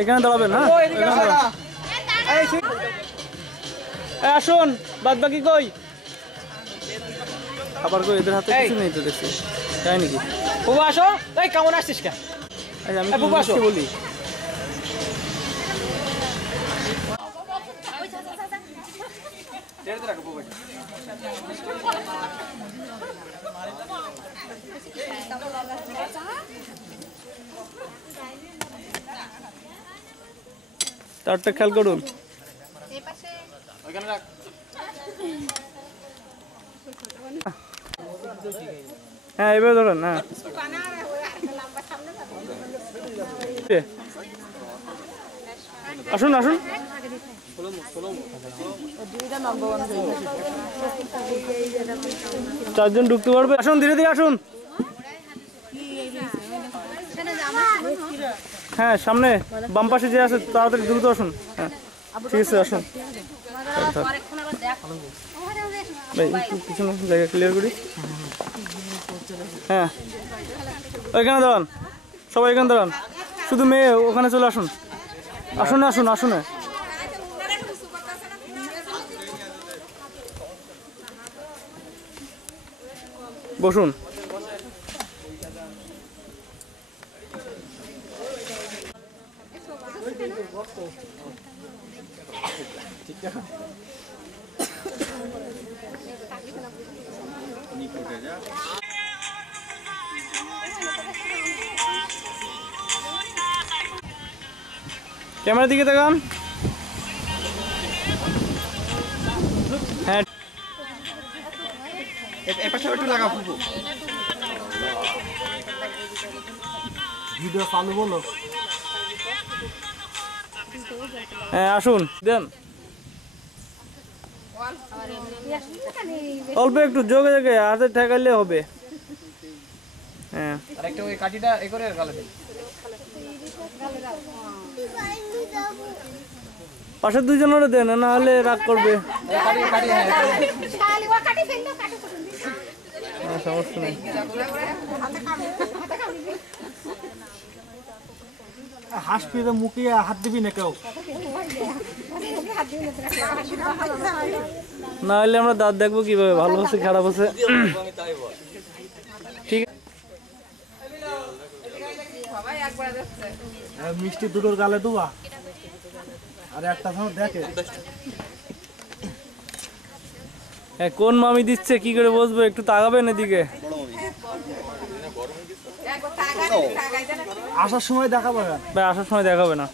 এখানে দাঁড়াবেন, হ্যাঁ আসুন। বাদ বাকি কই? আবার কই? এদের হাতে কিছু নেই তো দেখছি, তাই নাকি? বুবু আসো। এই কেমন আসছিস কে? আমি কি বলি? তারটা খেয়াল করুন। হ্যাঁ এবার ধরেন। হ্যাঁ আসুন আসুন। চারজন ঢুকতে পারবে? আসুন, ধীরে ধীরে আসুন। হ্যাঁ সামনে বাম পাশে যে আছে তাড়াতাড়ি দ্রুত আসুন। হ্যাঁ ঠিক আছে, আসুন। ভাই একটু পিছনে জায়গা ক্লিয়ার করি। হ্যাঁ ওইখানে দাঁড়ান, সবাই এখানে দাঁড়ান। শুধু মেয়ে ওখানে চলে আসুন। আসুন আসুন আসুন। বসুন। ক্যামেরার দিকে তাকান। হ্যাঁ একটু লাগা ফুপু। ভিডিও চালু বলো। হ্যাঁ আসুন, দেন অল্প একটু যোগে যোগে হাতে ঠেকাইলে হবে। হ্যাঁ আরেকটা ওই কাঠিটা এ করে গালে দেন। পাশের দুইজনেরও দেন, না হলে রাগ করবে। সমস্যা নেই। হাসপি মুখে হাত দিবি না কেউ, না হলে আমরা দাঁত দেখবো কিভাবে ভালো আছে খারাপ আছে। ঠিক মিষ্টি দুটোর গালে দুবা আর একটা দেখে। হ্যাঁ কোন মামি দিচ্ছে কি করে বসবো? একটু তাকাবেন এদিকে। আসার সময় দেখাবো ভাই, আসার সময় দেখাবে না।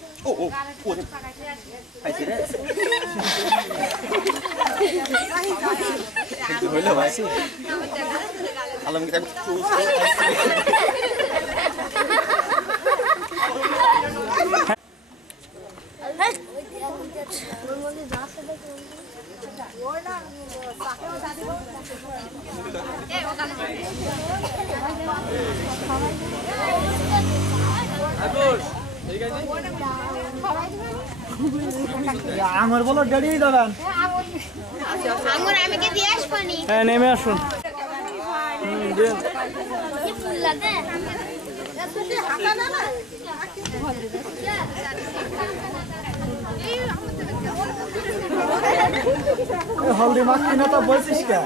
আমার বলো ডেডি দাঁড়ান। হ্যাঁ নেমে আসুন। হলদি মাখি না তো বলছিস কে?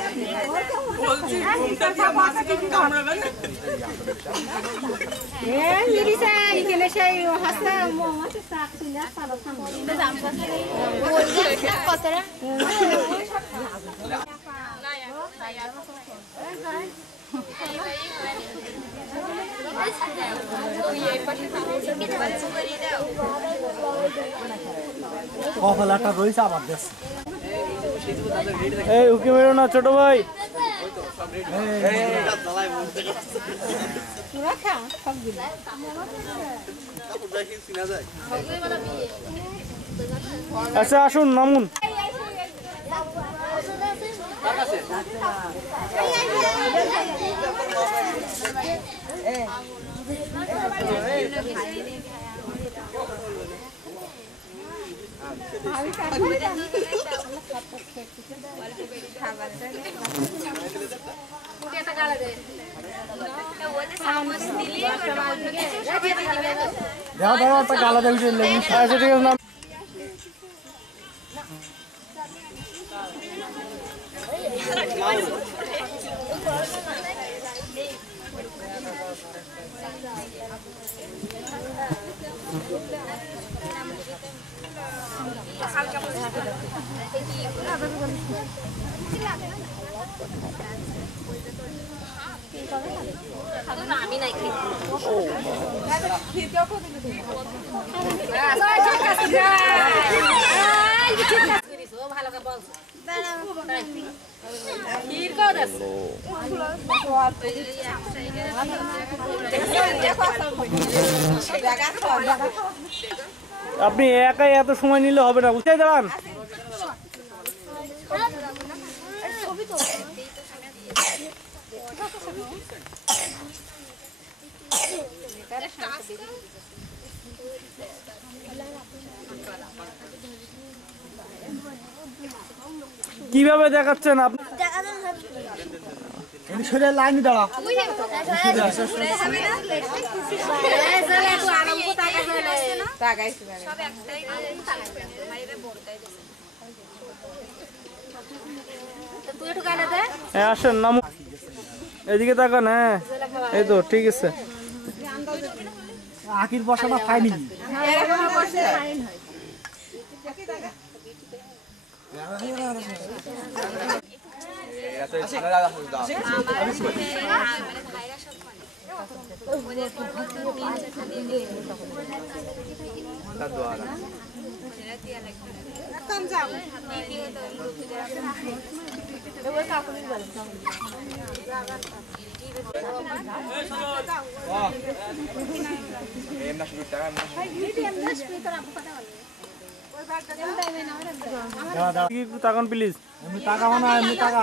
কপালাটা রয়েছে আমার দেশ। এই উকি মেরো না ছোট ভাই। আচ্ছা আসুন, নামুন। দেখো দেখো একটা গালা দেখছি আচ্ছা ঠিক আছে নাম আমি নাই খাই ভালো করে বল আপনি একাই এত সময় নিলে হবে না বুঝতে দাঁড়ান কিভাবে দেখাচ্ছেন আপনি শরীরের লাইনে দাঁড়া হ্যাঁ আসেন নাম এদিকে তাকান হ্যাঁ এই তো ঠিক আছে আখির বসাটা পাইনি একটু তাকান প্লিজ এমনি টাকা মানে এমনি টাকা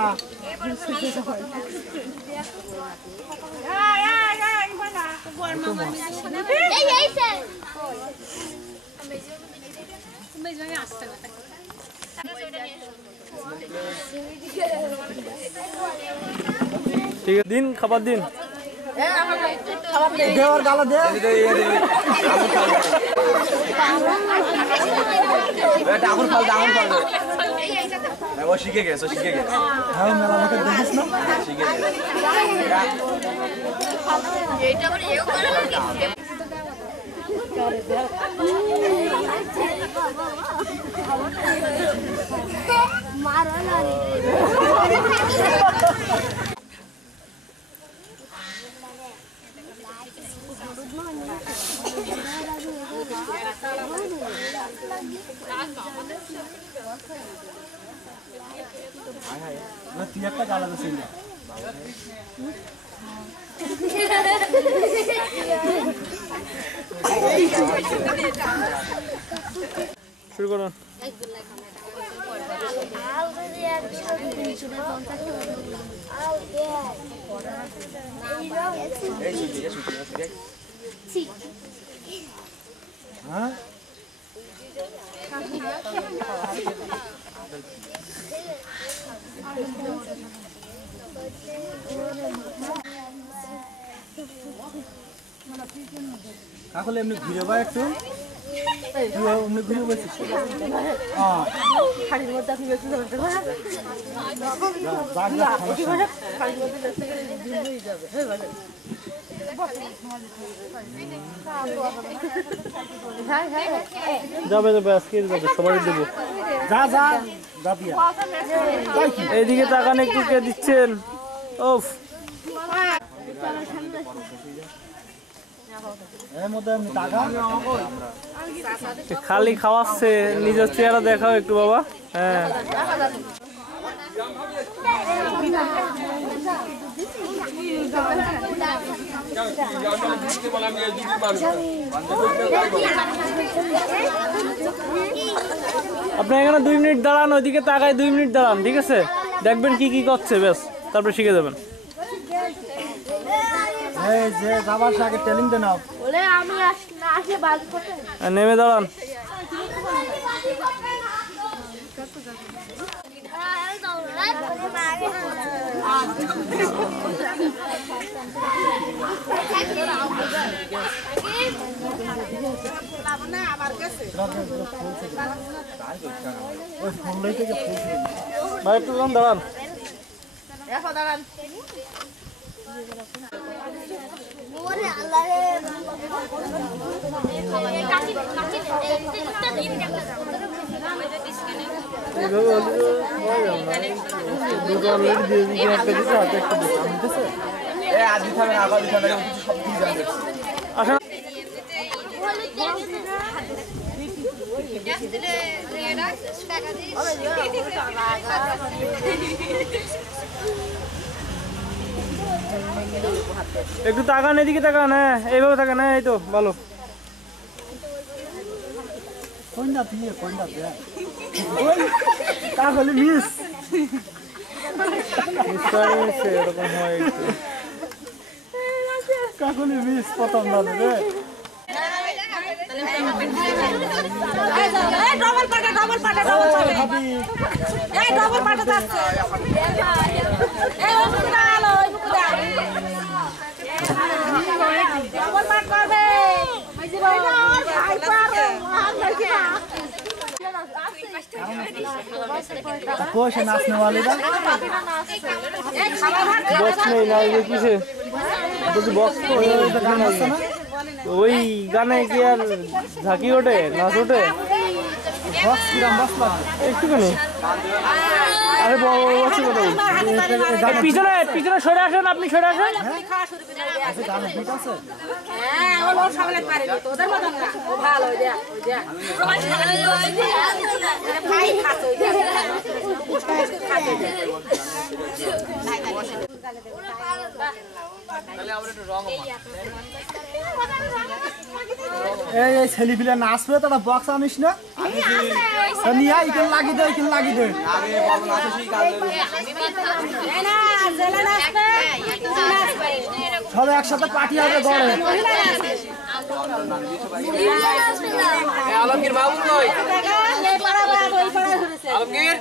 ঠিক আছে দিন খাবার দিন দেওয়ার গালা দে ডাকুর ফাল ও শিখে গেছে হ্যাঁ মেলা লোকের দেখিস না শিখে গেছে তুই একটা গালা দিস না শুরু করুন হ্যাঁ কাকলে এমনি ঘুরে বা একটু এমনি ঘুরে বসিস শাড়ির মধ্যে আপনি বেশি ধরতে পারেন শাড়ির মধ্যে বেশি গেলে হয়ে যাবে যাবে যাবে আজকে যাবে সবাই দেবো যা যা যা দিয়া এইদিকে তাকান একটু কে দিচ্ছেন ওফ এর মধ্যে এমনি টাকা খালি খাওয়াচ্ছে নিজের চেহারা দেখাও একটু বাবা হ্যাঁ আপনি এখানে 2 মিনিট দাঁড়ান ওইদিকে তাকায় 2 মিনিট দাঁড়ান ঠিক আছে দেখবেন কি কি করছে বেশ তারপরে শিখে যাবেন এই যে যাবার আগে টেলিং দে নাও বলে আমি আসলে বাজ করতে নেমে দাঁড়ান ভাই একটু দাঁড়ান। একটু তাকান, এদিকে তাকান। হ্যাঁ এইভাবে তাকান। হ্যাঁ এই তো ভালো। তাহলে মিস এরকম হয় একটু। কাকুলি মিস প্রথম দাদা রে। ডবল পাটা যাচ্ছে। এই ওষুধটা আলো, ওই মুখটা ডবল পাট করবে। कोई नाचने वाले का বক্স নেই না, এই কিসে বলছি বক্স তো ওই গানে কি আর ঝাঁকি ওঠে, নাচ ওঠে बॉक्स किराम बस लग একটুখানি। আরে বক্সে কথা বলছি। পিছনে পিছনে সরে আসেন, আপনি সরে আসেন। गाना बीट আছে হ্যাঁ ও লোক সামনে পারে না, তোদের মতন না। ও ভালো ওই দেখ, ওই দেখ। ভাই খাতো ওই দেখ। এই ছেলেপিলে নাচবে তোরা বক্স আনিস না নিয়ে ইকেন লাগি দে এই না জেলা নাচবে, নাচবে। সব একসাথে পার্টি হবে গড়ে আলমগীর বাবু কই? এই পাড়া বাদ, ওই পাড়া ঘুরেছে। আলমগীর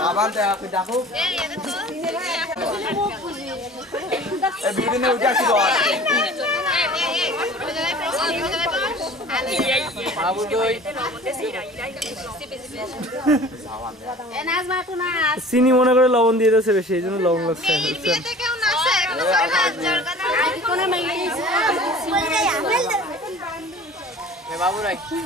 যাবান দেখো এই বিল্ডিং এ উঠে আসি তো বাবু কই? এ নাচ মাটু নাচ। চিনি মনে করে লবণ দিয়ে দিয়েছে বেশি, এই জন্য লবণ লাগছে। কোনে মাইলিছে এ বাবু রাই একটু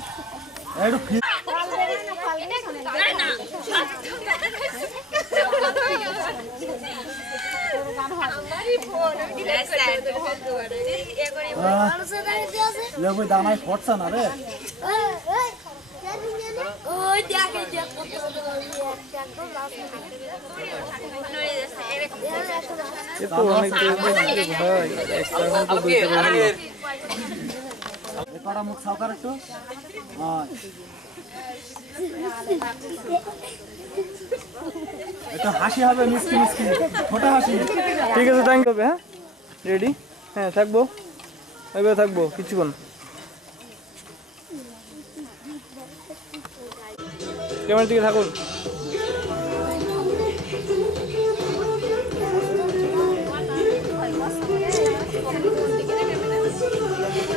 লেবু দানায় ফটছে না রে এ তো অনেক ভাই আলমগীর কড়া মুখ সাউকার একটু একটু হাসি হবে মিষ্টি মিষ্টি ছোট হাসি ঠিক আছে, থ্যাংক ইউ। হ্যাঁ রেডি? হ্যাঁ থাকবো, এইভাবে থাকবো কিছুক্ষণ। ক্যামেরার দিকে থাকুন।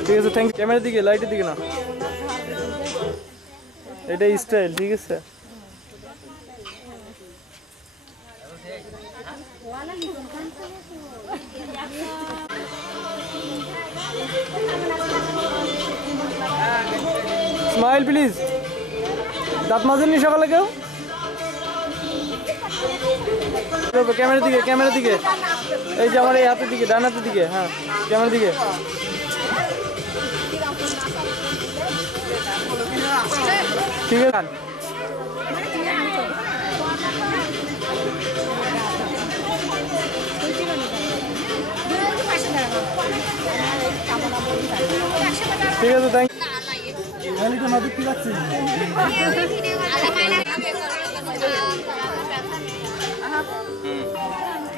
ঠিক আছে, থ্যাংক ইউ। ক্যামেরার দিকে, লাইটের দিকে না, এটাই স্টাইল। ঠিক আছে, স্মাইল প্লিজ। দাঁত মাজেননি সকালে কেউ? ক্যামেরার দিকে, ক্যামেরার দিকে, এই যে আমার এই হাতের দিকে, ডান হাতের দিকে। হ্যাঁ ক্যামেরার দিকে। ঠিক আছে, ঠিক আছে, থ্যাংক ইউ। নদী কি যাচ্ছে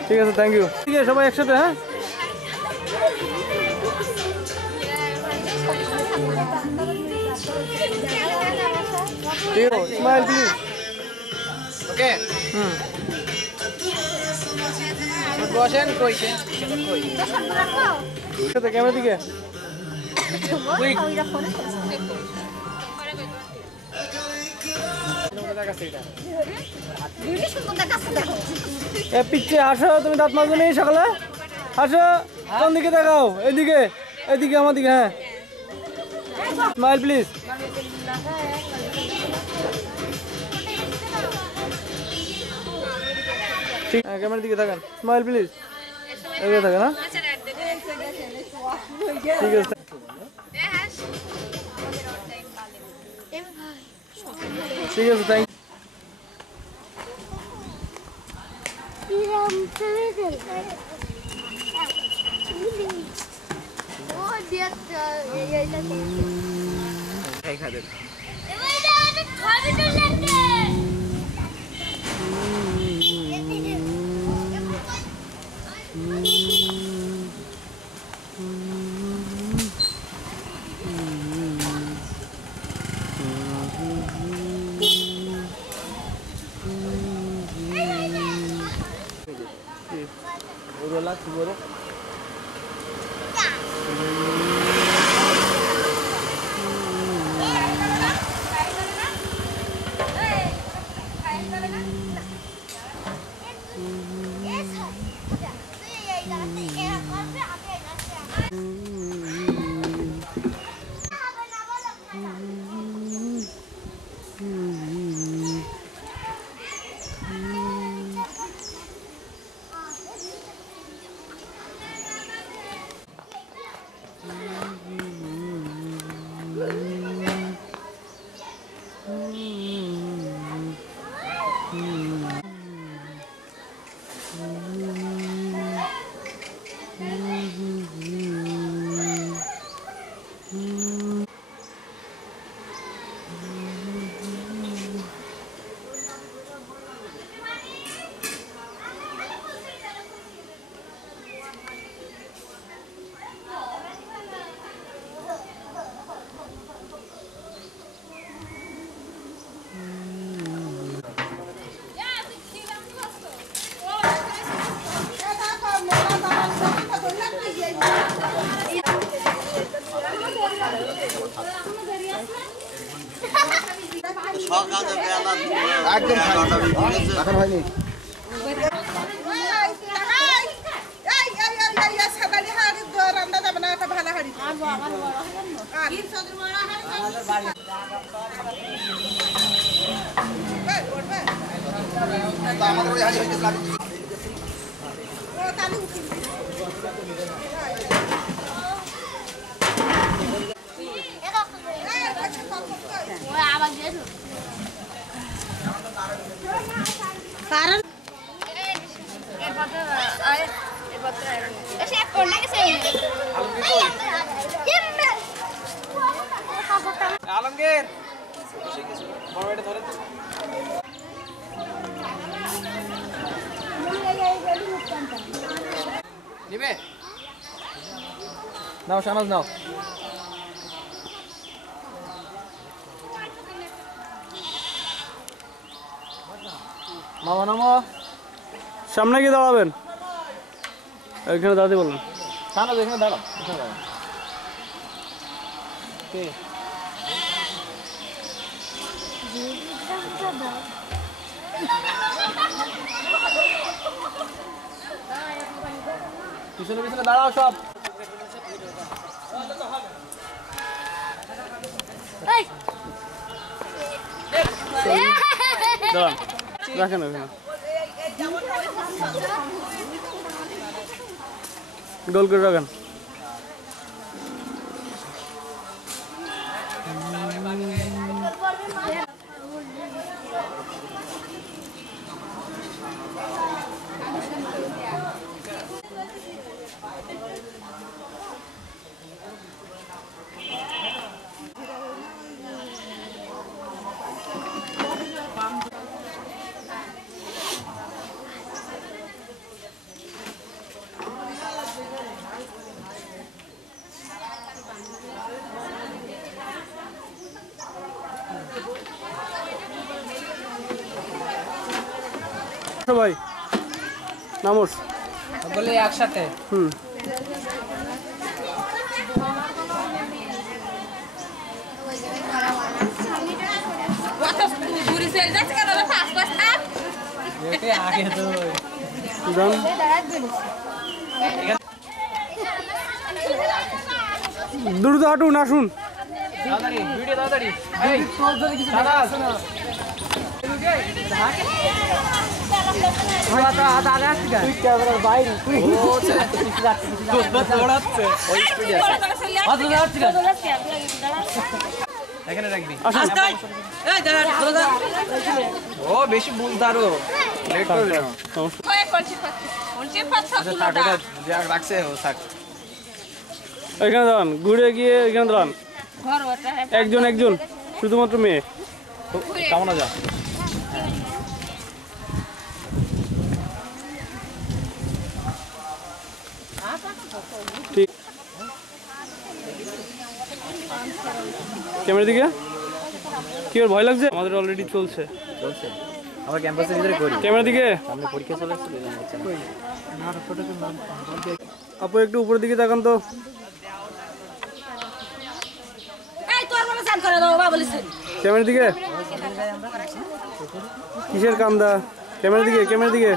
ঠিক আছে, থ্যাংক ইউ। ঠিক আছে, সবাই একসাথে। হ্যাঁ ঠিক আছে, স্মাইল প্লিজ। ওকে হুম বসেন কইছেন ক্যামেরা দিকে পিচ্ছে হাসো তুমি দাঁত মাজো নেই সকালে হাসো কোন দিকে দেখাও এদিকে এদিকে আমার দিকে হ্যাঁ স্মাইল প্লিজ ঠিক হ্যাঁ ক্যামেরার দিকে থাকেন স্মাইল প্লিজ এদিকে থাকেন হ্যাঁ ঠিক আছে ঠিক আছে থ্যাংক Urola siguro. একদম এখন হয়নি আমাদের ওই হাড়ি হইতে কারণ আলমগীর বড় এটা ধরে তো নিবে নাও শানাজ নাও মামা নামো সামনে গিয়ে দাঁড়াবেন এখানে দাঁড়াতে বললাম শানাজ এখানে দাঁড়াও এখানে দাঁড়াও কে পিছনে পিছনে দাঁড়াও সব দাঁড়ান রাখেন ওখানে গোল করে রাখেন ভাই নামোস বলে একসাথে আগে তো দ্রুত হাঁটুন আসুন। তাড়াতাড়ি ভিডিও তাড়াতাড়ি এই দাদা এখানে রাখবি ও বেশি বুঝদারো লেট করবে না রাখছে ও থাক এখানে দাঁড়ান, ঘুরে গিয়ে এখানে দাঁড়ান। একজন একজন, শুধুমাত্র মেয়ে। কেমন যা ঠিক ক্যামেরা দিকে কি ওর ভয় লাগছে? আমাদের অলরেডি চলছে আমরা ক্যাম্পাসের ভিতরে করি ক্যামেরা দিকে। সামনে পরীক্ষা চলে আসছে আপু একটু উপরের দিকে তাকান তো। এই তোর বলে চান করে দাও বাবা বলেছে ক্যামেরা দিকে। কিসের কান্দা? ক্যামেরা দিকে, ক্যামেরা দিকে।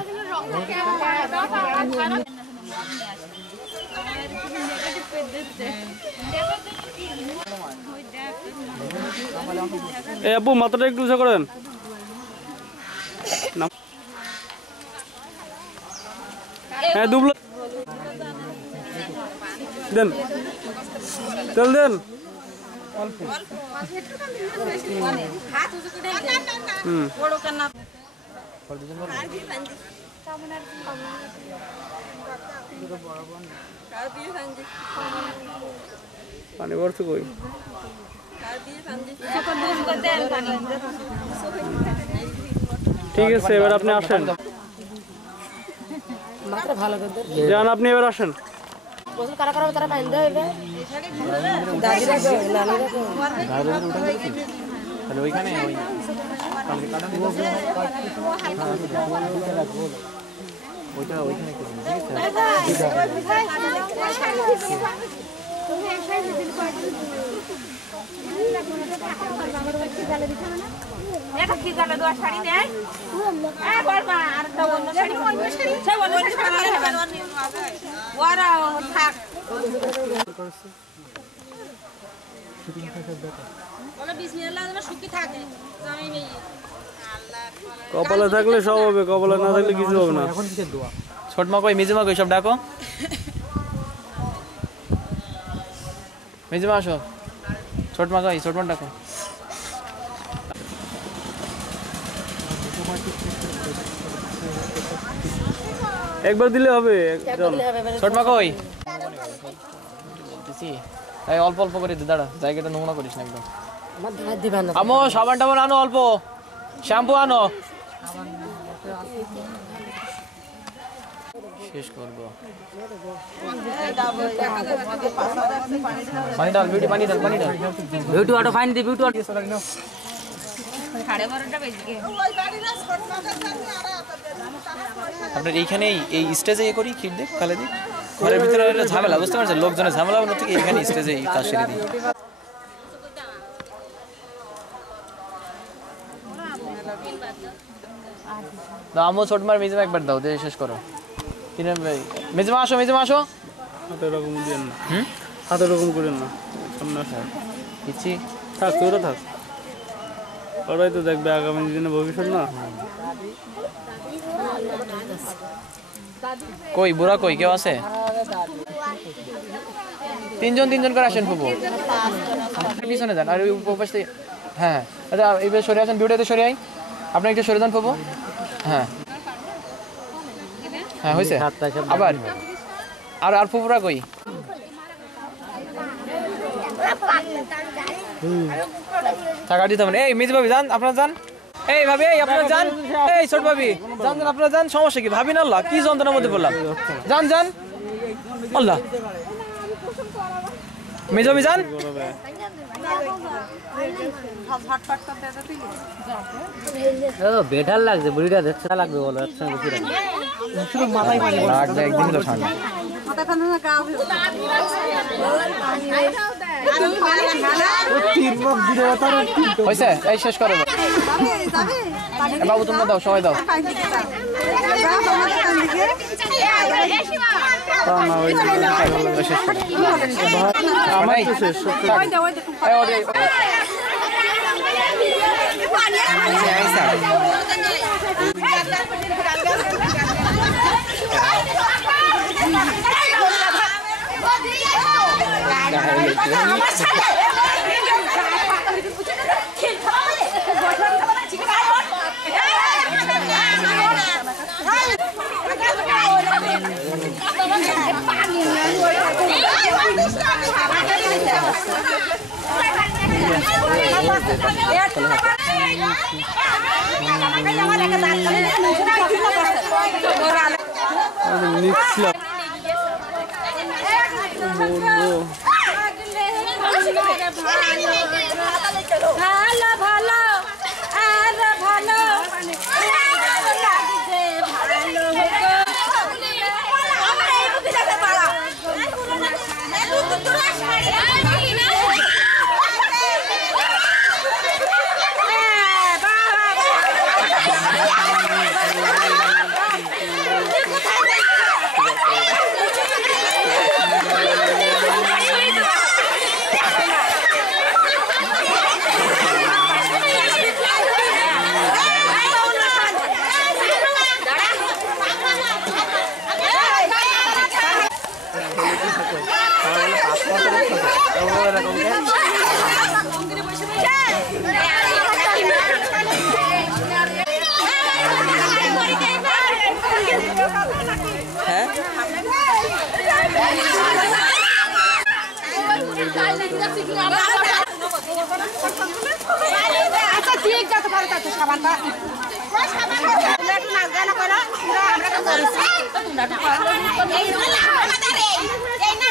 এই আপু মাথাটা একটু উঁচা করেন। হ্যাঁ দুবলা দেন, তেল দেন। পানি ভরছে কই? ঠিক আছে, এবার আপনি আসেন। যান, আপনি এবার আসেন। ওইখানে কপালে থাকলে সব হবে, কপালে না থাকলে কিছু হবে না। ছোট মা কই, মেজমা কই, সব ডাকো। মেজমা আসো, ছোট মা কই, ছোট মা ডাকো। একবার দিলে হবে। ছোট মা কই, এই অল্প অল্প করে দে, দাঁড়া, জায়গাটা নোংরা করিস না একদম। আমো সাবান টাবান আনো, অল্প শ্যাম্পু আনো, শেষ করবো। পানি ডাল, বিউটি পানি ডাল, পানি ডাল, বিউটি অটো ফাইন দি, বিউটি অটো। আপনার এইখানেই এই স্টেজে করি, খিট দিই, কালে দিই, ঘরের ভিতরে হলে ঝামেলা, বুঝতে পারছেন? লোকজনের ঝামেলা হলো থেকে এখানে স্টেজে কাজ সেরে দিই। আমো ছোট মার মেজমা একবার দাও, দিয়ে শেষ করো। মেজমা আসো, মেজমা আসো। হাতে এরকম দিন না, হাতে এরকম করেন না, সামনে আসেন। দিচ্ছি, থাক তোরা থাক, ওরাই তো দেখবে আগামী দিনে ভবিষ্যৎ না। কই বুড়া কই, কেউ আছে? তিনজন তিনজন করে আসেন ফুবু, পিছনে যান। আর ওই উপর থেকে, হ্যাঁ আচ্ছা এইবার সরে আসেন, বিউটিতে সরে আই, আপনি একটু সরে যান ফুবু। হ্যাঁ হ্যাঁ হয়েছে, আবার আর আর ফুপুরা কই? টাকা দিতে হবে। এই মেজ ভাবি যান, আপনারা যান। এই ভাবি, এই আপনারা যান। এই ছোট ভাবি যান, যান আপনারা যান, সমস্যা কি? ভাবি না, আল্লাহ কি যন্ত্রণার মধ্যে পড়লাম। যান যান, আল্লাহ মেজ ভাবি যান। বেটার লাগছে, বুড়িটা দেখতে লাগবে বলো, একসঙ্গে শুধু মাথায় পানি লাগবে একদিন তো ঠান্ডা তিন মুখ দিলে তার হয়েছে এই শেষ করো বাবু তোমরা দাও সবাই দাও আমার তো শেষ নিচ্ছিলাম ভালো ভালো আর ভালো আচ্ছা ঠিক আছে ভালো থাকো সাবানটা একটু নাচ গান করো আমরা তো করেছি তোমরা তো করো এই না আমাদের এই না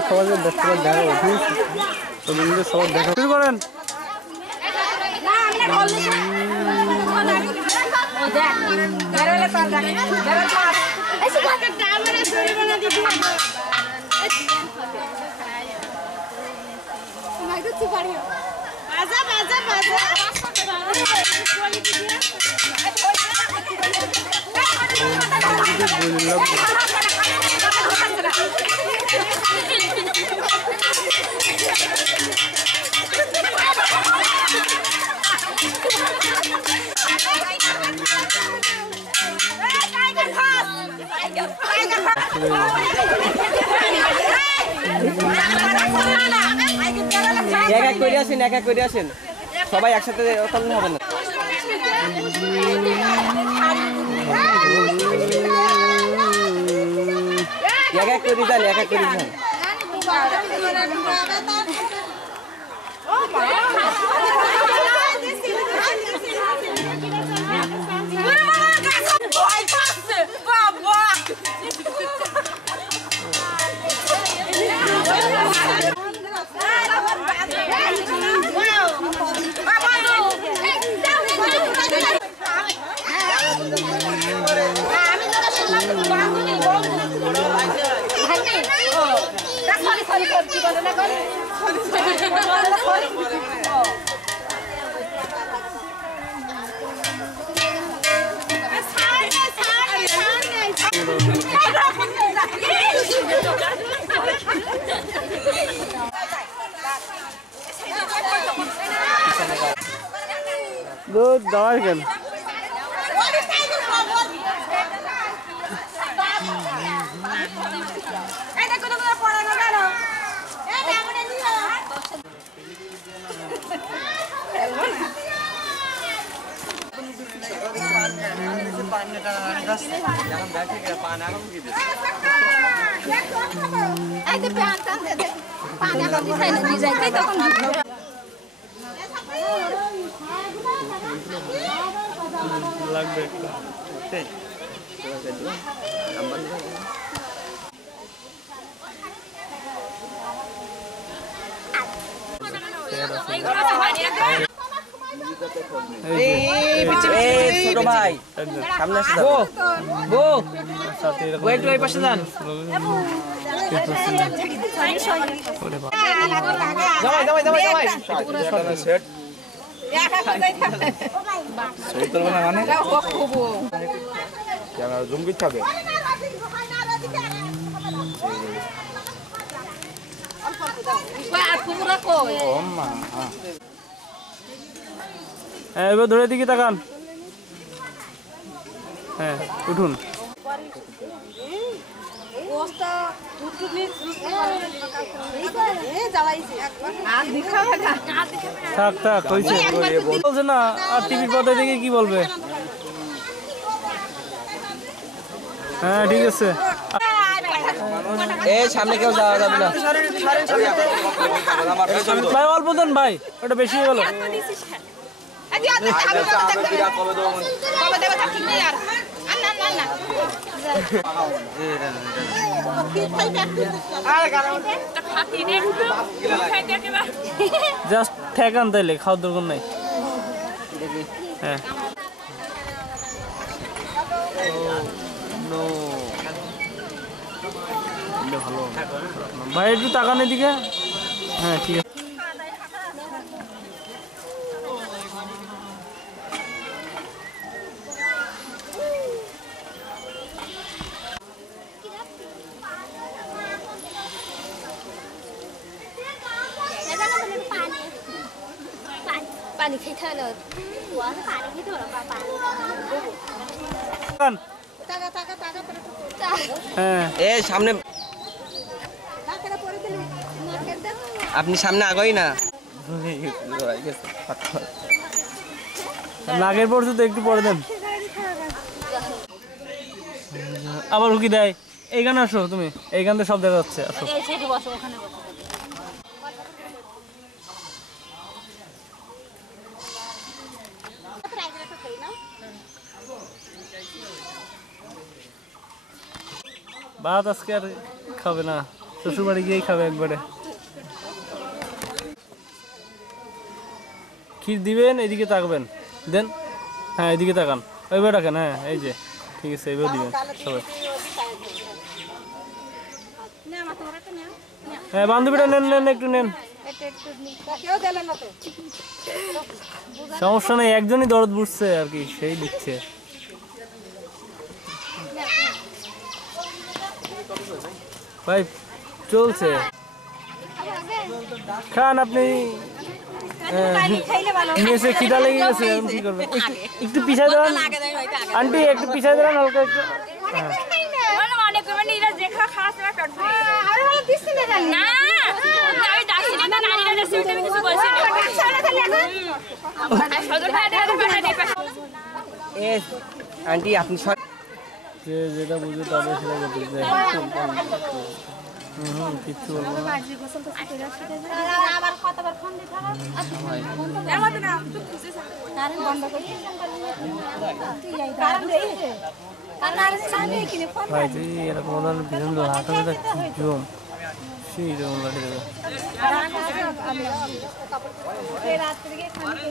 সবাই দেখতে সবাই দেখা শুরু করেন এক এক করে আসেন সবাই একসাথে তাহলে হবে না এক এক করে যান দুধ দাওয়ার কেন এই যে প্যান টান দে পান এখন দিছাই না দিয়ে যাইতে তখন লাগবে ছোট ভাই সামনে আসো বউ বউ একটু এই পাশে যান জামাই জামাই জামাই জামাই সেট ছবি তুলবে না মানে ক্যামেরা জুম করতে হবে এবার ধরে দিকে তাকান হ্যাঁ উঠুন থাক থাক হয়েছে বলছে না আর টিভির পর্দায় দেখে কি বলবে হ্যাঁ ঠিক আছে এই সামনে কেউ যাওয়া যাবে না ভাই অল্প দেন ভাই ওটা বেশি হয়ে গেল জাস্ট ঠেকান তাইলে খাওয়ার দরকার নাই হ্যাঁ ভালো ভাই একটু তাকান এদিকে হ্যাঁ ঠিক আছে पानी खाइथा न हुआ पानी खाइथा होला पानी টাকা টাকা টাকা পরে হ্যাঁ এই সামনে টাকা পরে দিলে মার্কেট দেখো আপনি সামনে আগাই না লাগের পড়ছে তো একটু পরে দেন আবার হুকি দেয় এইখানে আসো তুমি এইখানে সব দেখা যাচ্ছে আসো এই সাইডে বসো ওখানে বসো ভাত আজকে আর খাবে না শ্বশুর বাড়ি গিয়েই খাবে একবারে ক্ষীর দিবেন এদিকে তাকবেন দেন হ্যাঁ এদিকে তাকান ওইবার রাখেন হ্যাঁ এই যে ঠিক আছে এইবার দিবেন সবাই হ্যাঁ বান্ধবীটা নেন নেন একটু নেন কেউ দিলে না তো সমস্যা নেই একজনই দরদ বুঝছে আর কি সেই দিচ্ছে ভাই চলছে খান আপনি নিয়েছে খিদা লেগে গেছে এখন কি করবেন একটু পিছাই দেবেন আন্টি একটু পিছাই দেবেন হালকা একটু হ্যাঁ আন্টি আপনি যে যেটা বুঝে তবে সেটা বুঝবে কিচ্ছু বলবো না আবার কতবার ফোন দিতে হবে কারণ বন্ধ করে কারণ দেই কারণ আর সামনে কিনে ফোন ভাই তুই এরকম ধরনের ভীষণ হাতে জম সেই রকম লাগে দেবে রাত থেকে খানি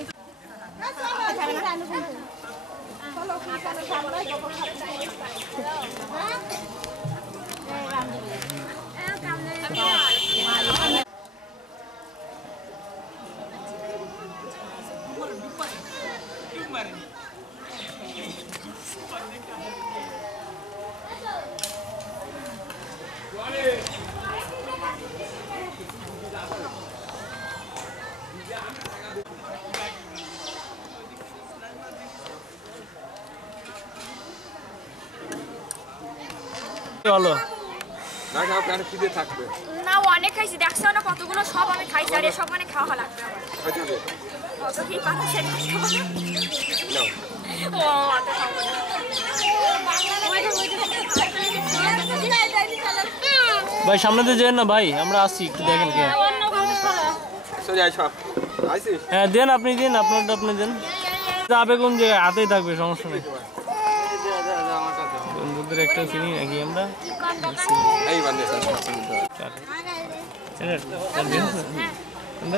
ভালো না খাও কেন খিদে থাকবে না অনেক খাইছি দেখছো না কতগুলো সব আমি খাইছি আর সব মানে খাওয়া লাগবে খাইতে হবে অত কি পাতা সেট খাবো নাও ও অত খাবো না ভাই সামনে দিয়ে যেন না ভাই আমরা আসছি একটু দেখেন কে সরে আয় সব আইছিস হ্যাঁ দেন আপনি দিন আপনারটা আপনি দেন যাবে কোন জায়গায় হাতেই থাকবে সমস্যা নেই বন্ধুদের একটা চিনি নাকি আমরা এই বান্দে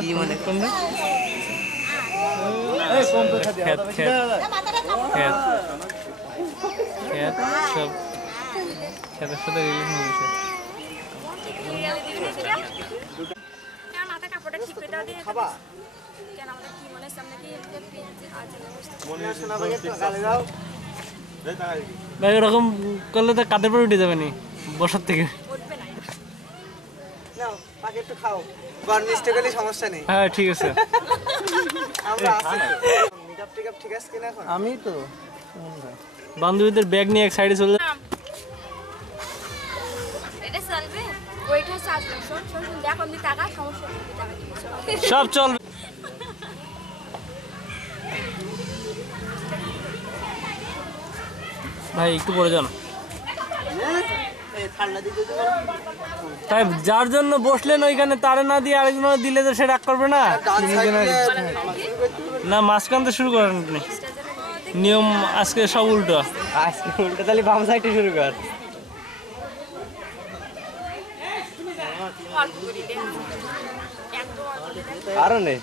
কি মানে কোনটা এই কম পয়সা দিয়ে খেত খেত খেত খেত সব খেতের সাথে রিলেশন হয়েছে মাথা কাপড়টা ঠিক করে দাও দিয়ে খাবা কেন আমরা কি মনে সামনে কি ভাই ওরকম করলে তো কাঁধের পর উঠে যাবে নি বসার থেকে উঠবে না নাও পাকে একটু খাও গরমিষ্ট করলে সমস্যা নেই হ্যাঁ ঠিক আছে আমরা আছি মেকআপ টেকআপ ঠিক আছে কিনা এখন আমি তো বান্ধবীদের ব্যাগ নিয়ে এক সাইডে চলে এটা চলবে ওইটা চার্জ শোন শোন শোন দেখো আমি টাকা সমস্যা নেই টাকা দিবি সব চলবে ভাই একটু পরে যান এই ঠান্ডা দিতে তো তাই যার জন্য বসলেন ওইখানে তারে না দিয়ে আরেকজন দিলে তো সে রাগ করবে না না মাঝখান তো শুরু করেন আপনি নিয়ম আজকে সব উল্টো আজকে উল্টা তাহলে বাম সাইডে শুরু কর আরো নেই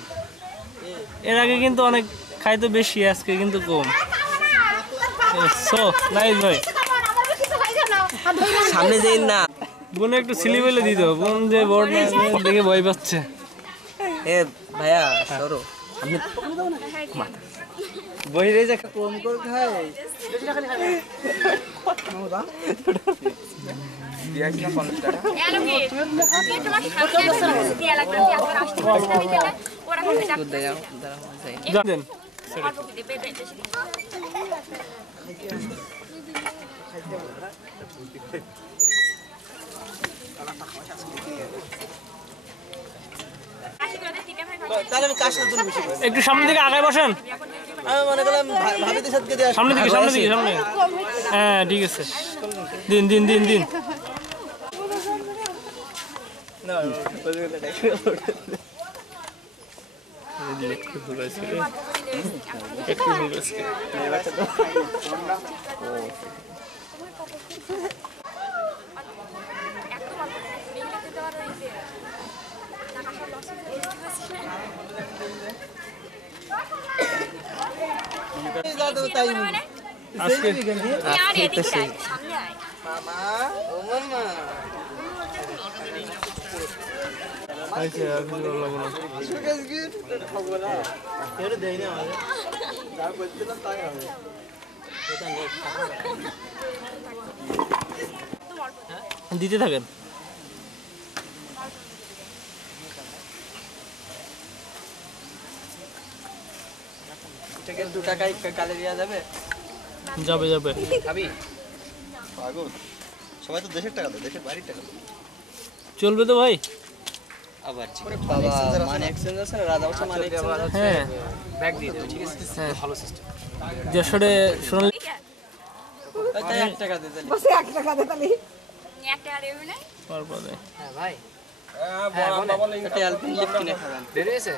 এর আগে কিন্তু অনেক খাইতো বেশি আজকে কিন্তু কম সো নাইস ভাই সামনে যাই না বোন একটু সিলি বলে দিত বোন যে বড় না দেখে ভয় পাচ্ছে এ ভাইয়া সরো আমি বহিরে যে কম করে খাই দিয়েছি না 50 টাকা এলো কি তুই তোমার সামনে দিয়া লাগবে তুই একবার আসতে পারছিস না দিতে ওরা করে ডাক দেন অল্প কি দেবে বেশি তাহলে আমি কার সাথে মিশে একটু সামনে দিকে আগায় বসেন আমি মনে করলাম ভাবিদের সাথে দিয়ে সামনে দিকে সামনে দিকে সামনে হ্যাঁ ঠিক আছে দিন দিন দিন দিন তাই আজকে সামনে আয় মামা ও মামা আচ্ছা আর কিছু ভালো লাগবে না সুগার গুড খাবো না এর দেই না আমাদের যা বলছিলাম তাই হবে দিতে থাকেন এটাকে 2 টাকায় কালে দেওয়া যাবে যাবে যাবে খাবি পাগল সবাই তো দেশের টাকা দেয় দেশের বাড়ির টাকা চলবে তো ভাই আবার বাবা মানে এক্সচেঞ্জ আছে না রাজা বসে মানে এক্সচেঞ্জ আছে হ্যাঁ ব্যাগ দিয়ে দেবে ঠিক আছে হ্যাঁ ভালো সিস্টেম যশোরে শুনলে তাই 1 টাকা দে তাহলে বসে 1 টাকা দে তাহলে এক টাকা দেবে না পারবে হ্যাঁ ভাই হ্যাঁ বল এটা অ্যালপিন লিফট কিনে খাবেন বের হয়েছে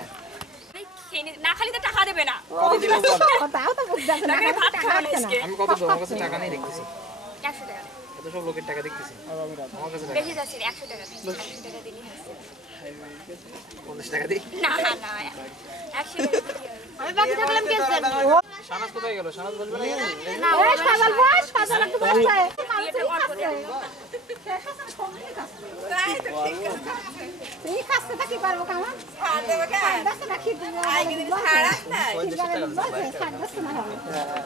না খালি তো টাকা দেবে না কত দিব বল তাও তো বুঝতে না টাকা ভাত খাওয়া না আমি কত দেব আমার কাছে টাকা নেই দেখতেছি 100 টাকা এত সব লোকের টাকা দেখতেছি আমার কাছে বেশি যাচ্ছে 100 টাকা 100 টাকা দিলি হচ্ছে 50 টাকা দিই না না 100 টাকা আমি বাকি থাকলাম কে জানি সানাস কোথায় গেল সানাস বলবে না না ওই সাজাল বস সাজাল একটু বস যায় এটা অল্প দেবে তুই খাসতে থাকি পারবো কামা ছাড় দেব কেন দশ রাখি দিই আই কিন্তু ছাড় না ছাড় দশ না হবে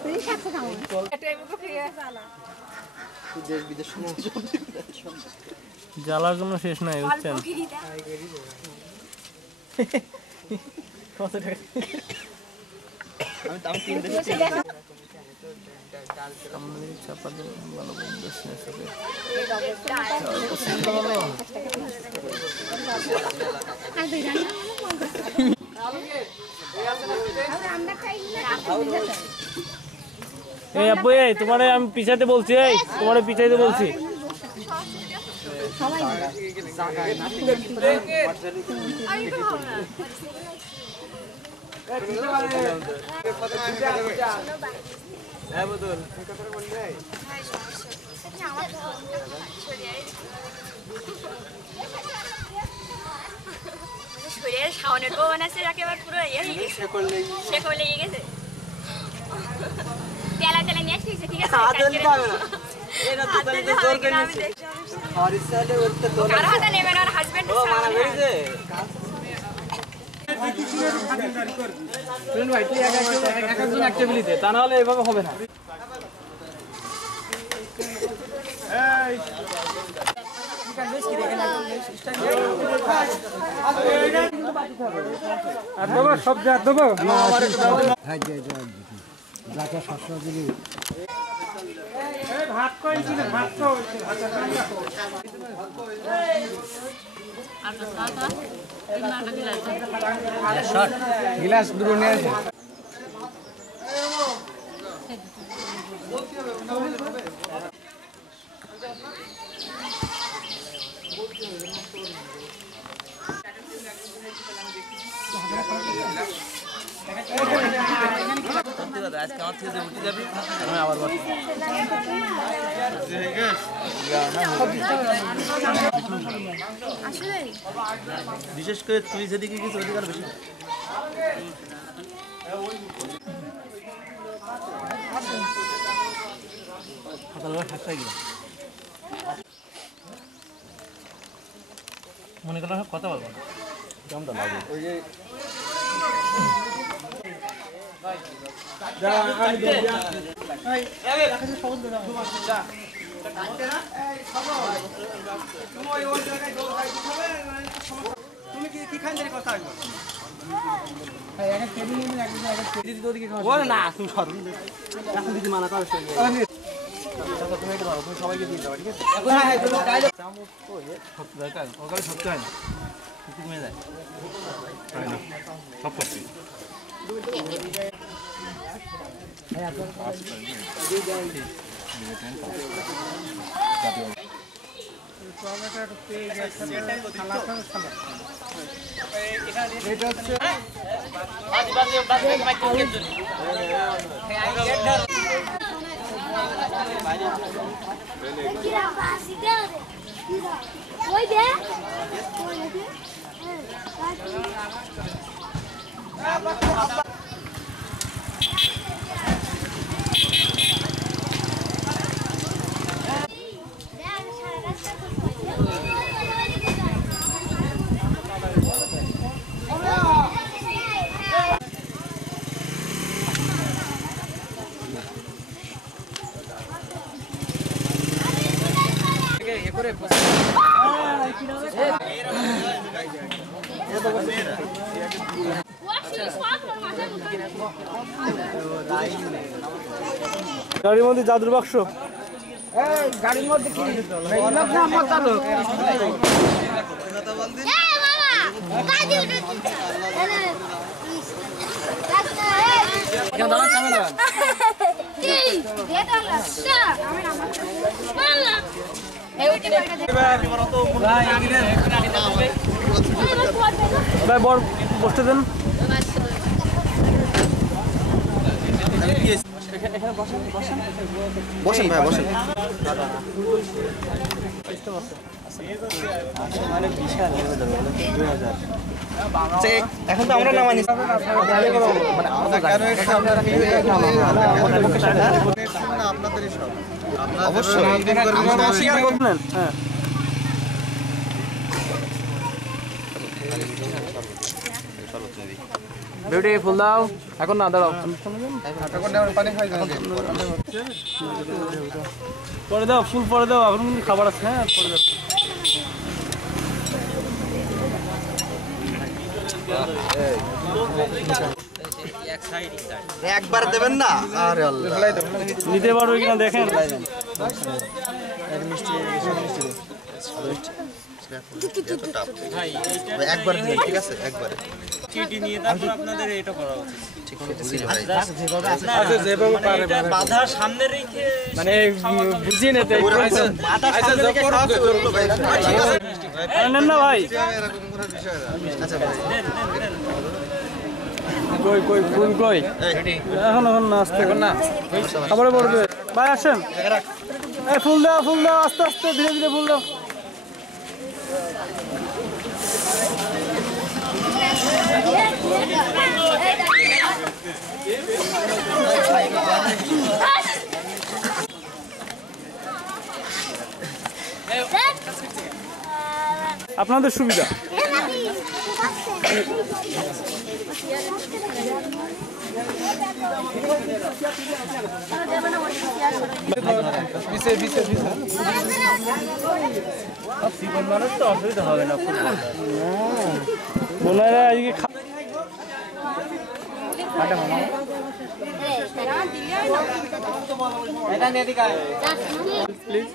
তুই খাসতে কামা এটা এমনি ফিরে আসা দেশ বিদেশ জ্বালার কোনো শেষ নাই বুঝছেন কত টাকা আমি 3 দেশে এই আপু এই তোমারে আমি পিছাতে বলছি, এই তোমারে পিছাইতে বলছি। শাওনের বউ বানাচ্ছে একেবারে পুরো শেকল লেগে গেছে। তেলা তেলা নিয়ে আসছে, ঠিক আছে? কারো হাতে নেবে না, হাজবেন্ড ভাই তুই একজন এক টেবিলিতে, তা না হলে এভাবে হবে না। সব যা দেবো ভাত করেছিল, ভাত গিলাস দুটো নিয়ে আসে। বিশেষ করে তুই যেদিকে কিছু অধিকার বেশি মনে করলে কথা বলবো না কেমন লাগে তুমি কি খান কথা না তুমি মানা করো তুমি এটা ভালো তুমি সবাইকে দিয়ে দাও ঠিক আছে সকালে সত্যি হয় না কমে যায় সব করছি গাড়ির মধ্যে জাদুর বাক্স গাড়ির মধ্যে কি ভাই বর বসতে দেন বসেন ভাই বসেন এখন তো আমরা নামানি আপনাদের সব অবশ্যই হ্যাঁ বিউটিফুল দাও এখন না দাঁড়াও পরে দাও ফুল পরে দাও এখন কিন্তু খাবার আছে হ্যাঁ পরে দাও একবার দেবেন না আরে আল্লাহ নিতে পারবে কিনা দেখেন। একবার দিবেন ঠিক আছে একবারে চিঠি নিয়ে তারপর আপনাদের এটা করা উচিত। ঠিক আছে বুঝি ভাই আচ্ছা যেভাবে পারে বাধা সামনে রেখে মানে বুঝিয়ে নিতে নেন না ভাই। কই কই ফুল কই এখন না আসতে না খাবারে পড়বে ভাই আসেন। এই ফুল দাও আস্তে আস্তে ধীরে ধীরে ফুল দাও। আপনাদের সুবিধা। অসুবিধা হবে না ওনারা আজকে প্লিজ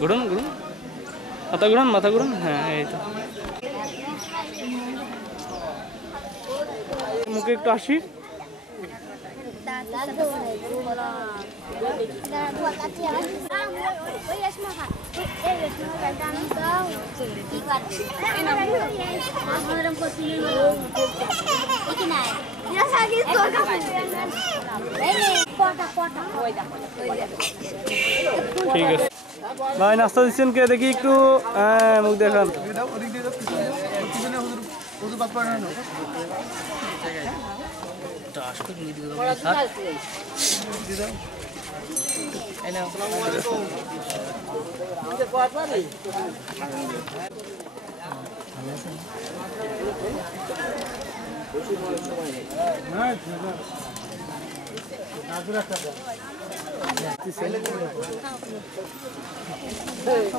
ঘুরুন মাথা ঘুরুন হ্যাঁ এই তো মুখে একটু হাসি। ঠিক আছে ভাই নাস্তা দিচ্ছেন কে দেখি একটু মুখ দেখান।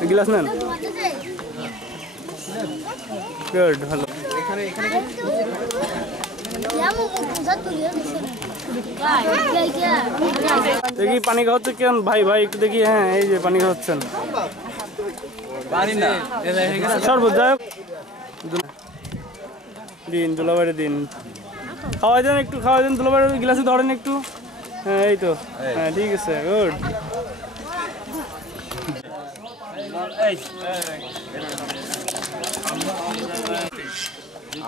গ্লাস নেন গুড ভালো। দেখি পানি খাওয়াচ্ছে কেন ভাই একটু দেখি। হ্যাঁ এই যে পানি খাওয়াচ্ছেন শরবত যাই দিন দুলাবাড়ি দিন খাওয়াই দেন একটু খাওয়াই দেন দুলাবাড়ি গ্লাসে ধরেন একটু। হ্যাঁ এই তো হ্যাঁ ঠিক আছে গুড।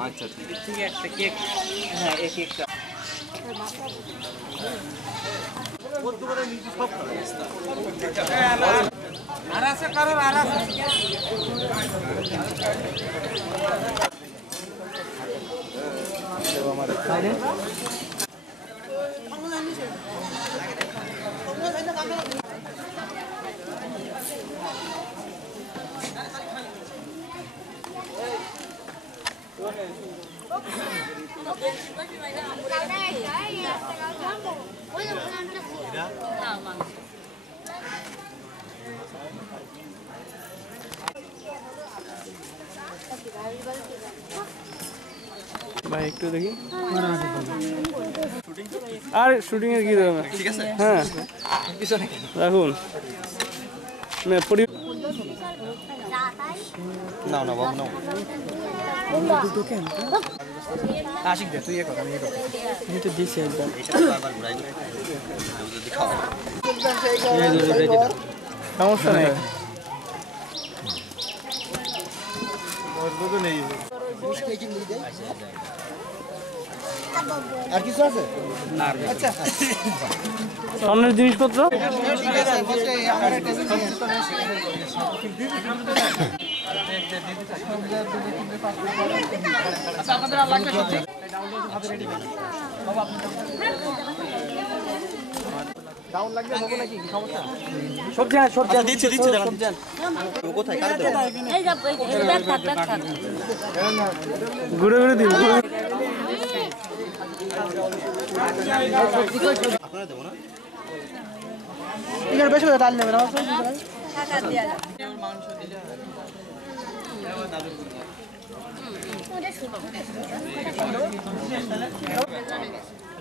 আচ্ছা ঠিক একটা কেক হ্যাঁ এক একটা আর আছে কারণ আর আছে ভাই একটু দেখি আর শুটিং এর কি দেবে ঠিক আছে হ্যাঁ রাখুন না না বাবু না আশিক দে তুই কথা আমি তো দিছি একবার সমস্যা নেই। আর কিছু আছে আচ্ছা স্বর্ণের জিনিসপত্র আপনাদের আর লাগবে ডাউন লাগবে হবে নাকি কি সমস্যা? সবজি আন, সবজি আন। দিচ্ছি সবজি আন। কোথায় কাটে দেবো? ঘুরে ঘুরে দিন, ঘুরে। আপনারা দেবো না? এখানে বেশি করে ডাল নেবে না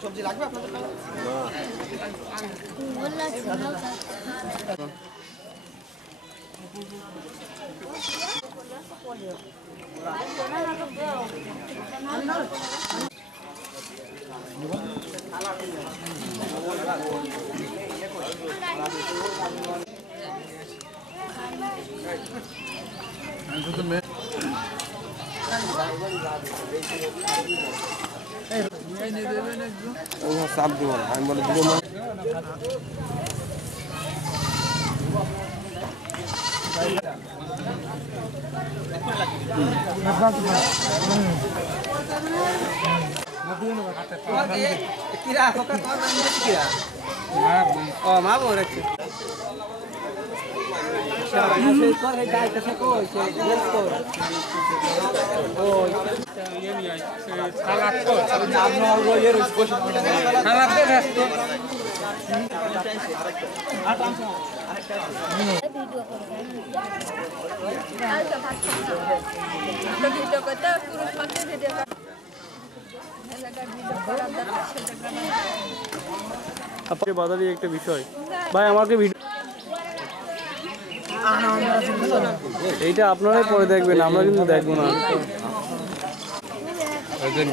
সবজি লাগবে আপনাদের? চাপ দিব না, আমি বলে দিব না। কিরা খোকা তোমার নাম কি কিরা? ও মা বল রাখছে। তোর এই গাইতে থাকো সেই ড্রেস কর। ও ইয়ে নিয়ে সালাদ কর। আমরা ওই এর বসে সালাদ দে ব্যস্ত। ভিডিও করতে পুরুষ মানুষের ভিডিও আপনাকে বাধারই একটা বিষয় ভাই, আমাকে ভিডিও এইটা আপনারাই পরে দেখবেন, আমরা কিন্তু দেখবো না।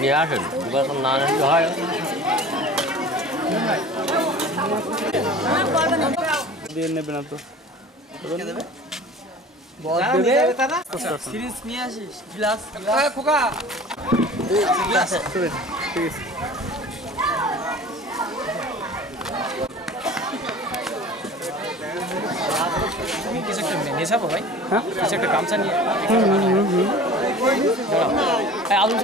নিয়ে আসেন না হয় দিয়ে নেবে না তো সিরিজ নিয়ে আসিস গ্লাস খোকা গ্লাস ঠিক আছে। কিছু একটা নেশাবো ভাই, হ্যাঁ কিছু একটা গামছা নিয়ে আলু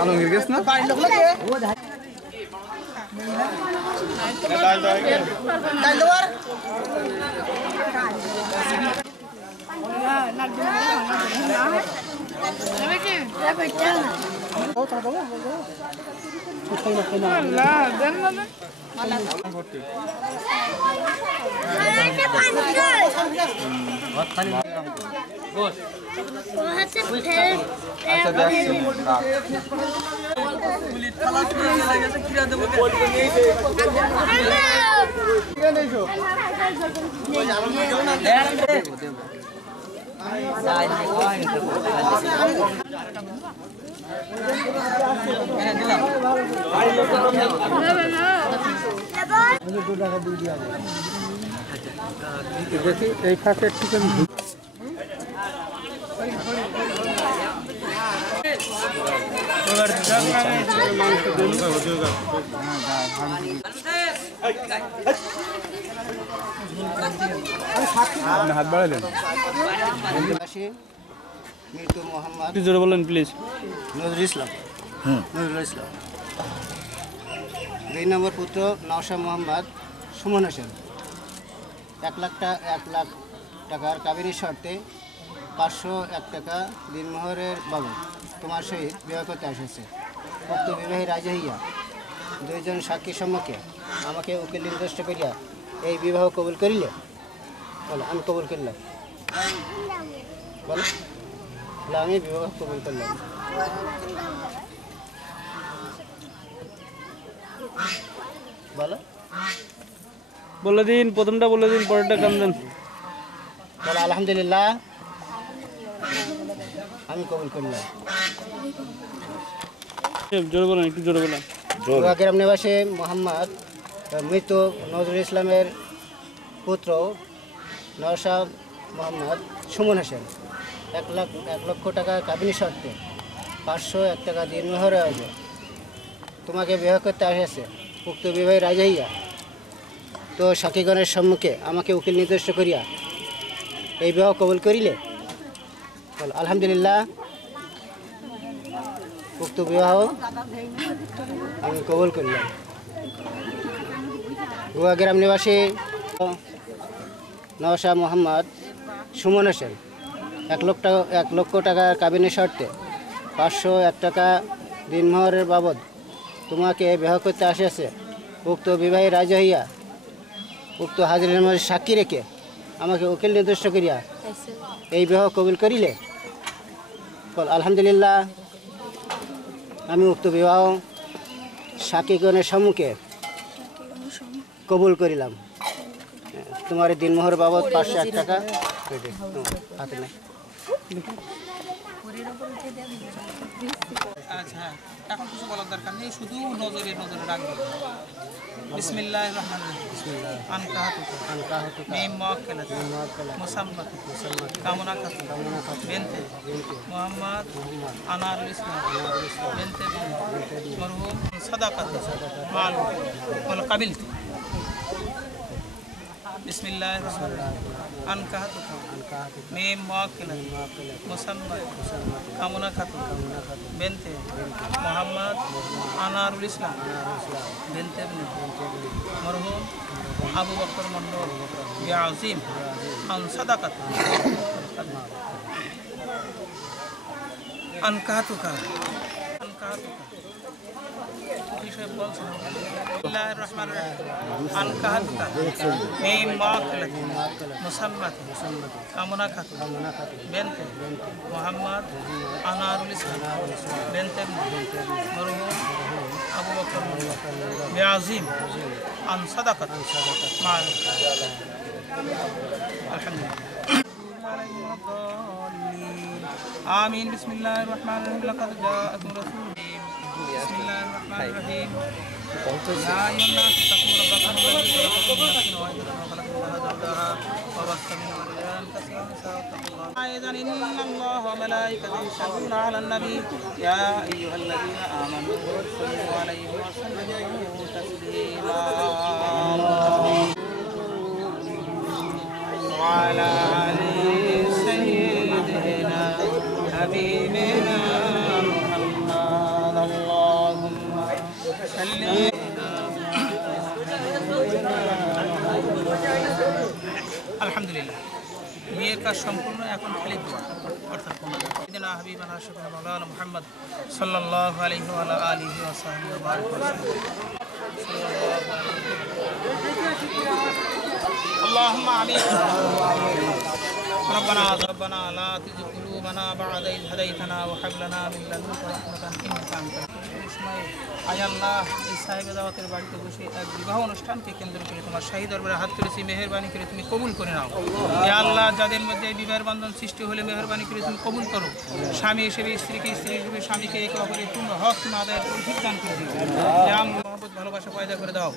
আলমগীর গেছ না এই ফাঁকে চিকেন হাত বাড়ালেন, মৃত্যু মোহাম্মদ একটু জোরে বলেন প্লিজ। নজরুল ইসলাম। নজরুল ইসলাম 2 নম্বর পুত্র নওশা মোহাম্মদ সুমন হোসেন 1 লাখ টাকার কাবিনী শর্তে 501 টাকা দিনমোহরের বাবদ তোমার সহিত বিবাহ করতে আসছে। উক্ত বিবাহে রাজি হইয়া 2 জন সাক্ষীর সম্মুখে আমাকে উকিল নির্দিষ্ট করিয়া এই বিবাহ কবুল করিলে? বলো আমি কবুল করলাম। বলো আমি বিবাহ কবুল করলাম। বলো বলে দিন, প্রথমটা বলে দিন, পরেরটা কান দেন। বলো আলহামদুলিল্লাহ আমি কবুল করলাম। জোরে বলেন, একটু জোরে বলেন। গ্রাম নিবাসী মোহাম্মদ মৃত নজরুল ইসলামের পুত্র নওশা মোহাম্মদ সুমন হোসেন 1 লক্ষ টাকা কাবিনী শর্তে 501 টাকা দিনমোহরে হবে তোমাকে বিবাহ করতে আসছে। উক্ত বিবাহে রাজি হইয়া তো সাক্ষীগণের সম্মুখে আমাকে উকিল নির্দিষ্ট করিয়া এই বিবাহ কবুল করিলে? আলহামদুলিল্লাহ, উক্ত বিবাহ আমি কবুল করলাম। গোয়া গ্রাম নিবাসী নওশাহ মোহাম্মদ সুমন হোসেন 1 লক্ষ টাকা কাবিনের শর্তে 501 টাকা দিনমোহরের বাবদ তোমাকে বিবাহ করতে আসিয়াছে। উক্ত বিবাহে রাজি হইয়া উক্ত হাজিরের মধ্যে সাক্ষী রেখে আমাকে উকিল নির্দিষ্ট করিয়া এই বিবাহ কবুল করিলে? আলহামদুলিল্লাহ, আমি উক্ত বিবাহ সাক্ষীগণের সম্মুখে কবুল করিলাম। তোমার দিনমোহর বাবদ 501 টাকা হাতে নেই। আচ্ছা, এখন কিছু বলার দরকার নেই, শুধু নজরে রাখবে। বিসমিল্লাহির রহমানির রহিম। আনকাহাতুকা মিম মুআক্কালাতুন মুসাম্মাতুন কামনাকাতুন বিনতে মুহাম্মদ আনারুল ইসলাম বিনতে মরহুম সাদাকাতুন মাল ওয়াল কাবিলতু। বিসমিল্লাহির রহমানির রহিম। আনকাহাতুকা মিম মুআক্কালাতুন মুসাম্মাতুন কামনাকাতুন বিনতে মুহাম্মদ আনারুল ইসলাম বিনতে মরহুম আবু বকর মন্ডল বিআযিম আন সাদাকাত আনকাহাতুকা বিষয় বলছেন। বিসমিল্লাহির রহমানির রহিম। আনকাহাতুকা মিম মুআক্কালাতুন মুসাম্মাতুন কামনাকাতুন বিনতে মুহাম্মদ আনারুল ইসলাম বিনতে মরহুম আবু বকর বিআযিম আন সাদাকাত মাল। আলহামদুলিল্লাহ। آمين. بسم الله الرحمن الرحيم. لقد جاءكم رسول بسم الله الرحمن الرحيم. يا أيها الناس اتقوا ربكم الذي خلقكم من نفس واحدة وخلق منها زوجها وبث منهما رجالا كثيرا ونساء واتقوا الله. أيضا إن الله وملائكته يصلون على النبي يا أيها الذين آمنوا صلوا عليه وسلموا تسليما. وعلى آله سيدنا حبيبنا محمد اللهم صل. আলহামদুলিল্লাহ, বিয়ের কাজ সম্পূর্ণ, এখন খালি দোয়া অর্থাৎ সাইয়েদনা হাবিবানা শাফিউনা মাওলানা মুহাম্মদ সাল্লাল্লাহু আলাইহি ওয়া আলা আলিহি ওয়া সাহবিহি ওয়া বারাক اللهم آمين. ربنا لا تزغ قلوبنا بعد إذ هديتنا وهب لنا من لدنك رحمة إنك أنت الوهاب. আয় আল্লাহ, এই সাহেবে দাওয়াতের বাড়িতে বসে এক বিবাহ অনুষ্ঠানকে কেন্দ্র করে তোমার শাহী দরবারে হাত তুলেছি, মেহেরবানি করে তুমি কবুল করে নাও। ইয়া আল্লাহ, যাদের মধ্যে এই বিবাহের বন্ধন সৃষ্টি হলে মেহেরবানি করে তুমি কবুল করো। স্বামী হিসেবে স্ত্রীকে, স্ত্রী হিসেবে স্বামীকে একে অপরের পূর্ণ হক আদায়ের তৌফিক দান করে দিও। ইয়া আল্লাহ, মহব্বত ভালোবাসা পয়দা করে দাও।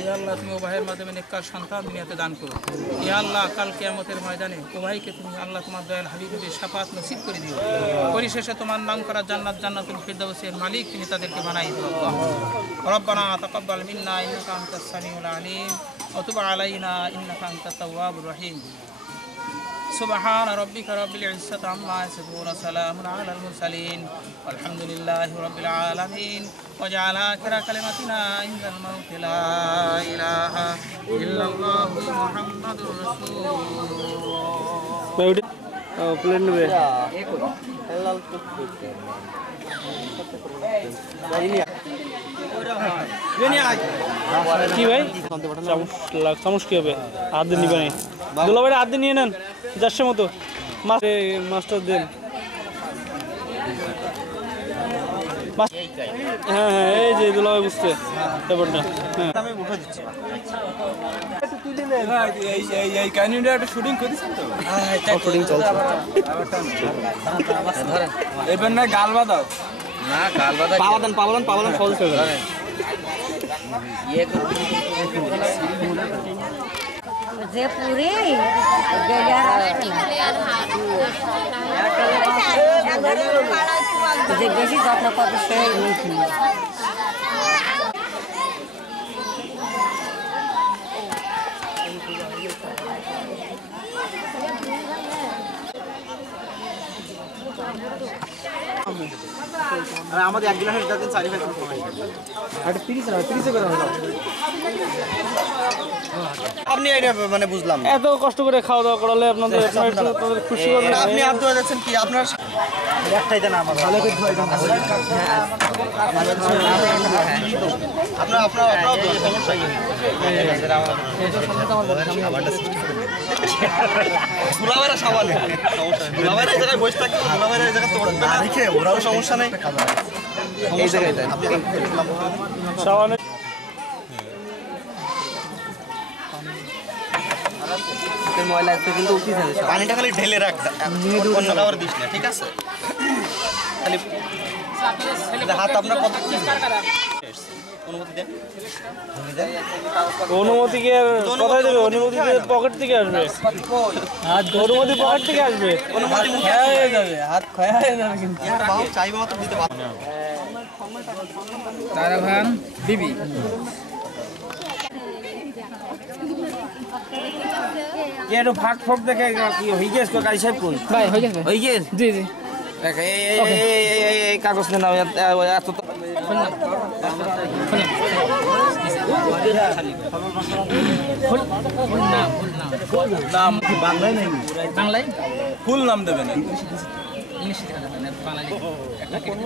ইয়া আল্লাহ, তুমি উভয়ের মাধ্যমে নেককার সন্তান দুনিয়াতে দান করো। ইয়া আল্লাহ, কাল কিয়ামতের ময়দানে উভয়কে তুমি আল্লাহ তোমার দয়াল হাবিবের শাফাত নসিব করে দিও। পরিশেষে তোমার নাম করা জান্নাত, জান্নাতুল ফিরদাউসের মালিক তুমি তাদেরকে বানাই দিও। ربنا تقبل منا إنك أنت السميع العليم وتب علينا إنك أنت التواب الرحيم. سبحان ربك رب العزة عما يصفون وسلام على المرسلين والحمد لله رب العالمين. وجعل آخر كلمتنا عند الموت لا إله إلا الله محمد رسول কি ভাই চামচ কি হবে? হাত দিয়ে নিবেন, দুলাভাই হাত দিয়ে নিয়ে নেন যাচ্ছে মতো। মাছটা দেন। হ্যাঁ হ্যাঁ, এই যে দুলাভাই বুঝতে ব্যাপারটা। হ্যাঁ, আমি উঠে দিচ্ছি। শুটিং করেছেন তো? শুটিং চলছে। এবার না গাল বাঁধাও না, গাল বাঁধা পাওয়ালান ফল খেয়ে যে পুরি যে বেশি যত্ন করবে সেই আমাদের 1 গ্লাস দিন 4 ভাই আরে 30 না 30 করে দাও আপনি এটা মানে বুঝলাম এত কষ্ট করে খাওয়া দাওয়া করালে আপনাদের আপনাদের খুশি করবেন আপনি হাত ধরে যাচ্ছেন কি আপনার একটাই দেন আমার ভালো করে ধরে দেন আপনার আপনারাও তো সমস্যা কি গুলাবারা সাবান সমস্যা গুলাবারা এই জায়গায় বসে থাকতে গুলাবারা এই জায়গা তোড়বে না দেখে ওরাও সমস্যা নাই এই জায়গায় দেন সাবান ময়লা একটু কিন্তু উঠি যাবে পানিটা খালি ঢেলে রাখ অন্য কাউর দিস না ঠিক আছে খালি হাত আপনার কত অনুমতি দেন অনুমতি কি কোথায় দেবে অনুমতি পকেট থেকে আসবে অনুমতি পকেট থেকে আসবে অনুমতি ক্ষয় হয়ে যাবে হাত ক্ষয় হয়ে যাবে কিন্তু চাইবে মতো দিতে পারবে না তারা ভান বিবি ये तो फाट फोक देखे कि हो गया इसको गाड़ी साहब कोई ভাই হয়ে গেছে हो गया জি জি कागज में नाम या तो नाम बांग्ला नहीं বাংলায় फुल नाम देवे ना ইংলিশ বাংলায় একটা কেটে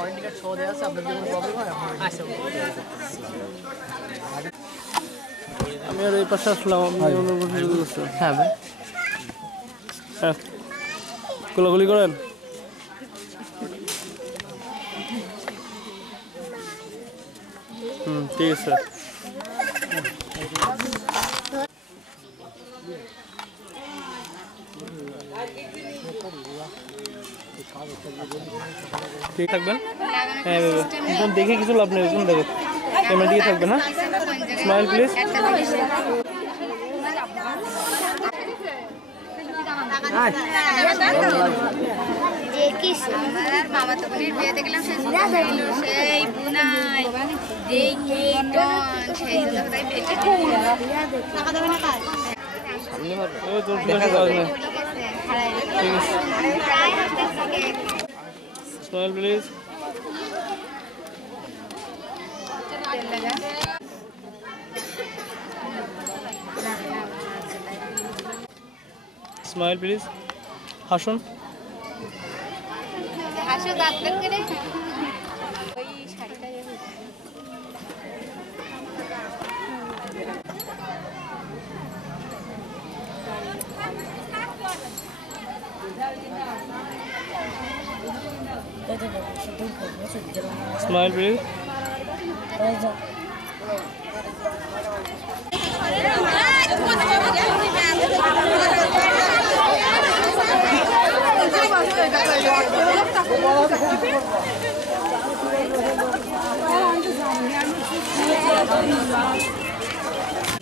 অরিজিনাল শো দেয়া আছে আপনাদের কোনো প্রবলেম হয় আচ্ছা আমি আর এই পাশে আসলাম আমি অনুভূতি করছি হ্যাঁ ভাই হ্যাঁ গোলাগুলি করেন ঠিক আছে ঠিক থাকবেন হ্যাঁ দেখে কিছু লাভ নেই দেখো ক্যামেরা দিকে থাকবেন হ্যাঁ স্মাইল প্লিজ মামা তো বিয়ে দেখলাম সেই বুনাই দেখি সেই টাকা দেবে না কাজ স্মাইল প্লিজ স্মাইল প্লিজ হাসুন হাসো ডাক্তার করে ওই শাড়িটা স্মাইল প্লিজ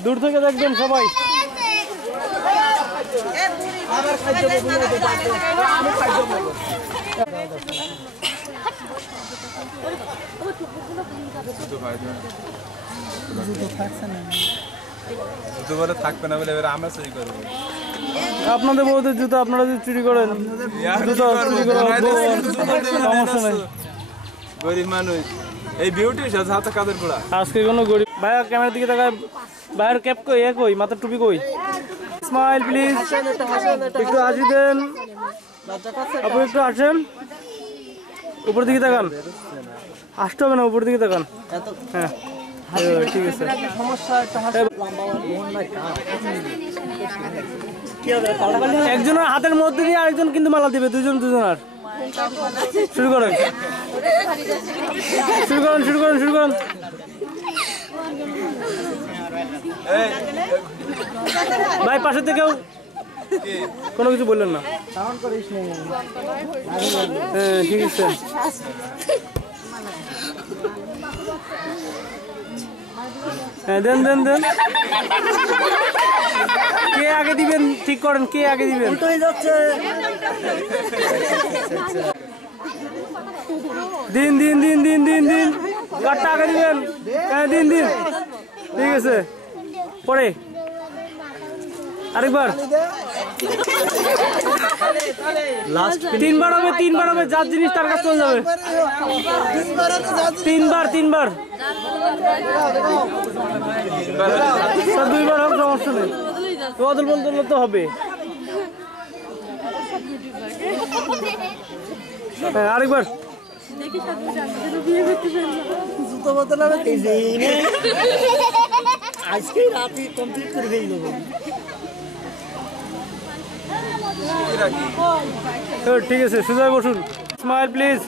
দূর থেকে দেখবেন সবাই থাকবে না বলে এবার আমরা চুরি করবো আপনাদের বউদের জুতো আপনারা যদি চুরি করেন জুতো চুরি করার সমস্যা নেই গরিব মানুষ এই বিউটি হাতে কাদের পোড়া আজকে কোনো গরিব ভাইয়া ক্যামেরার দিকে তাকায় ভাইয়ের ক্যাপ কই কই মাথার টুপি কই স্মাইল প্লিজ একটু হাসি দেন আপনি একটু আসেন উপর দিকে তাকান আসতে হবে না উপর দিকে তাকান হ্যাঁ ঠিক আছে একজনের হাতের মধ্যে দিয়ে আরেকজন কিন্তু মালা দিবে দুজন আর শুরু করেন শুরু করেন শুরু করেন শুরু করেন ভাই পাশে থেকেও কোনো কিছু বললেন না হ্যাঁ ঠিক আছে হ্যাঁ দেন দেন দেন কে আগে দিবেন ঠিক করেন কে আগে দিবেন দিন দিন দিন দিন দিন দিন কাটটা আগে দিবেন হ্যাঁ দিন দিন ঠিক আছে পরে আরেকবার তিনবার হবে যার জিনিস তার কাছে চলে যাবে তিনবার দুইবার হোক সমস্যা নেই বদল বদল তো হবে হ্যাঁ আরেকবার জুতো বদল হবে আজকে রাতে কমপ্লিট করে দিয়ে দেবো ঠিক আছে সোজা বসুন স্মাইল প্লিজ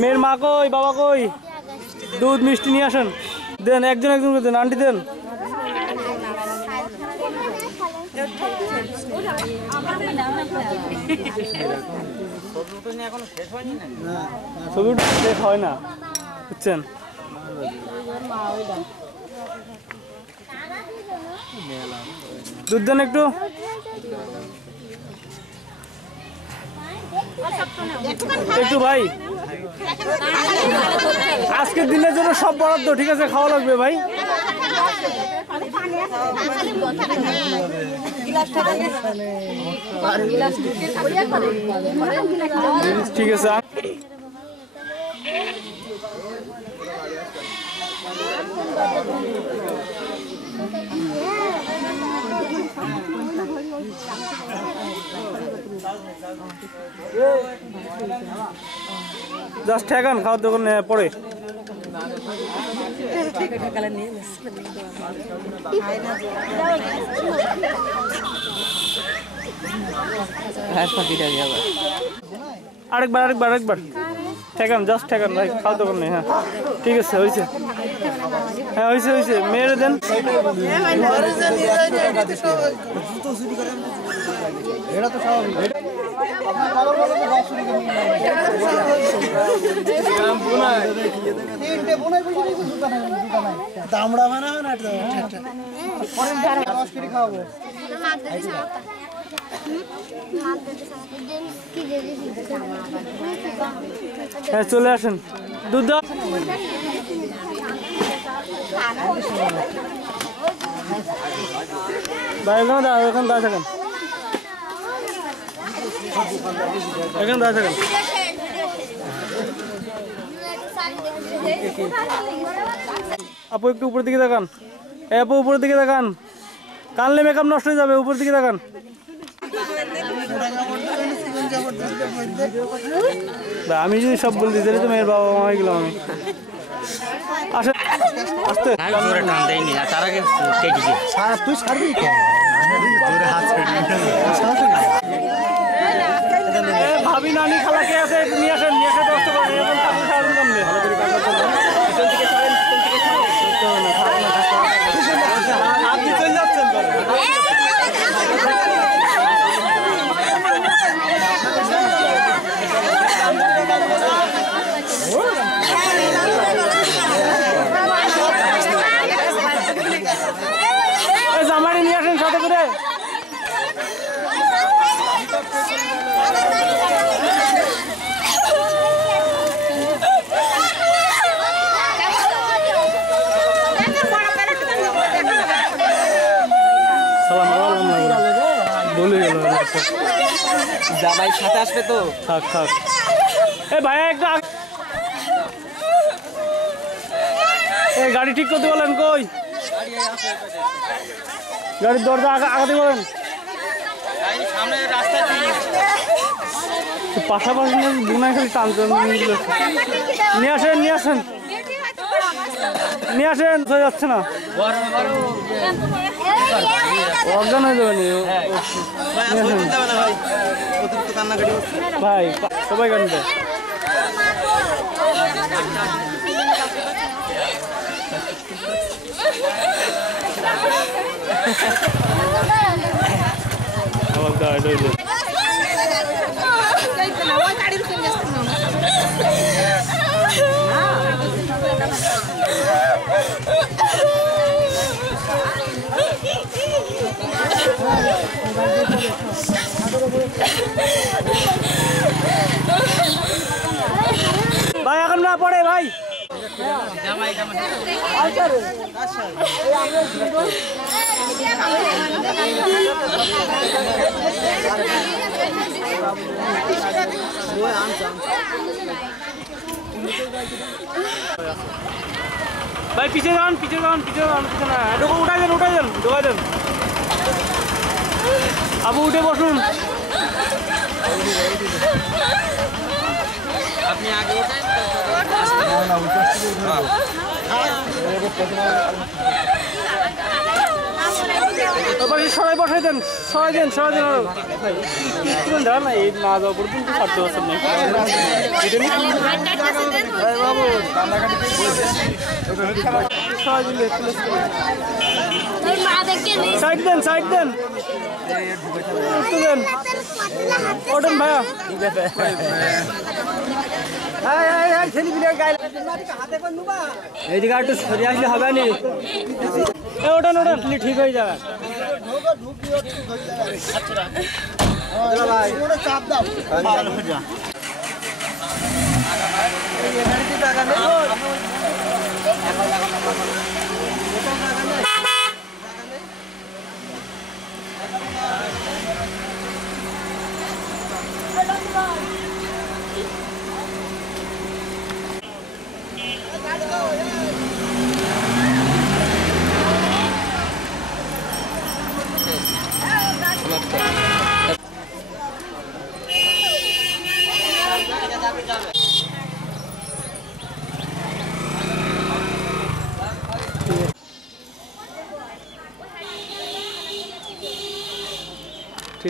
মেয়ের মা কই বাবা কই দুধ মিষ্টি নিয়ে আসেন দেন একজন করে দেন আন্টি দেন ছবিটা শেষ হয় না বুঝছেন দুধ দেন একটু ভাই আজকের দিনের জন্য সব বরাদ্দ ঠিক আছে খাওয়া লাগবে ভাই ঠিক আছে জাস্ট ঠেকান খাওয়ার দোকান পরে আরেকবার ঠেকান জাস্ট ঠেকান ভাই খাওয়ার দোকান নেই হ্যাঁ ঠিক আছে হয়েছে হ্যাঁ হয়েছে মেয়েরে দেন এটা তো স্বাভাবিক দামড়া বানাবে না খাওয়াবো হ্যাঁ চলে আসেন দুধ দাও ভাই এখন দাঁড়িয়ে থাকেন আপু একটু উপরের দিকে তাকান আপু উপরের দিকে তাকান কানলে মেকআপ নষ্ট হয়ে যাবে উপরের দিকে তাকান আমি যদি সব বলতে তাহলে তো মেয়ের বাবা মা হয়ে গেলাম আমি আসেন আস্তে তুই ছাড়বি ভাবি নানি খালা কে আছে নিয়ে আসেন কষ্ট করেন এখন তাকে সারাদিন কমলে আপনি চলে যাচ্ছেন জামারি নিয়ে আসেন সাথে করে জামাই সাথে আসবে তো থাক এ ভাইয়া একটু গাড়ি ঠিক করতে বলেন কই গাড়ির দরজা আগাতে বলেন পাশাপাশি দুনায় খালি টানতে নিয়ে আসেন হয়ে যাচ্ছে না অজ্ঞান হয়ে যাবে ভাই সবাই গান দেয় ভাই এখন না পড়ে ভাই ভাই পিছিয়ে যান পিছিয়ে যান পিছিয়ে যান পিছিয়ে না উঠাই দেন ঢোকাই দেন আবু উঠে বসুন আপনি আগে সবাই বসাই দেন সবাই দেন দাঁড়া না এই না যাওয়া পর্যন্ত ছাড়তে পারছেন না সবাই দিলে সাইড দেন ওঠেন ভাইয়া এইদিকে একটু সরিয়ে আসলে হবে নি ওঠেন ঠিক হয়ে যাবে চাপ দাও যাবে